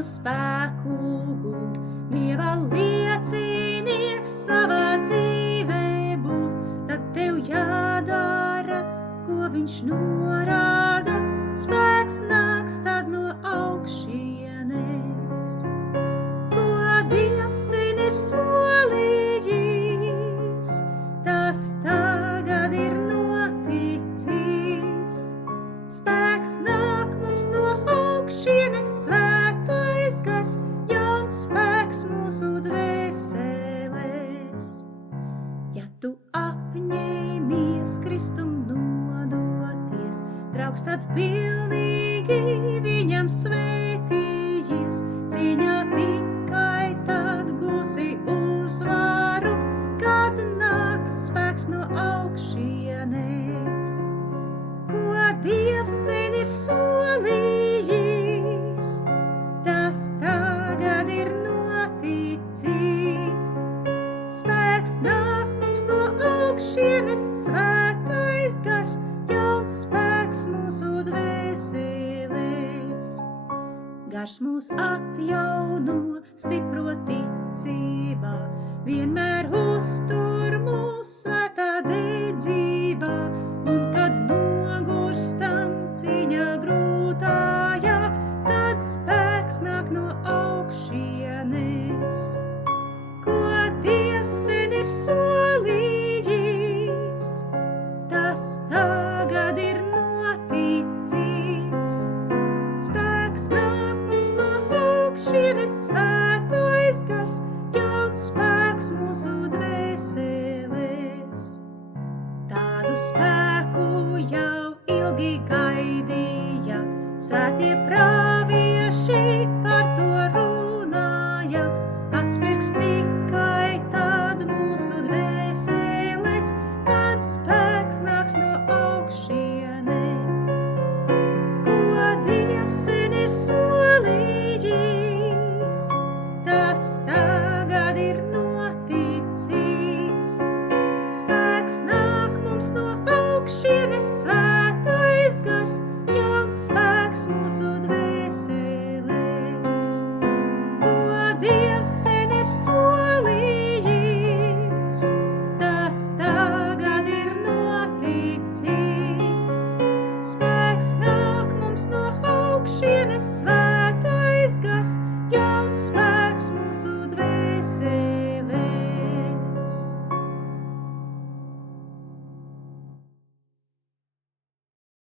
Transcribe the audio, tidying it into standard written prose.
jaunu spēku gūt, Dieva liecinieks savā dzīvē būt, tad tev jādara, ko viņš norāda, spēks nāks tad no augšienes. Ko Dievs sen ir solījis, tas tagad ir noticis. Spēks nāk mums no augšienes, svētais gars, jauns spēks mūsu dvēselēs. Ja tu apņēmies Kristum nodoties, draugs, tad pilnīgi viņam svētījies. Cīņā tikai tad gūsi uzvaru, kad nāks spēks no augšienes. Ko Dievs sen ir solījis, tas tagad ir noticis. Spēks nāk mums no augšienes, svētais gars, jauns spēks mūsu dvēselēs. Gars mūs atjauno, stipro ticībā, vienmēr uztur mūs svētā dedzībā, un kad nogurstam cīņā grūtājā, tad spēks nāk no augšienes. Ko Dievs sen ir solījis, tas tagad ir noticis. Spēks nāk mums no augšienes, svētais gars, jauns spēks mūsu dvēselēs. Tādu spēku jau ilgi gaidīja, svētie pravieši par to runāja. Atspirks tikai tad mūsu dvēseles, kad spēks nāks no augšienes. Ko Dievs sen ir solījis, tas tagad ir noticis. Spēks nāk mums no augšienes, svētais gars, jauns spēks mūsu dvēselēs. Ko Dievs sen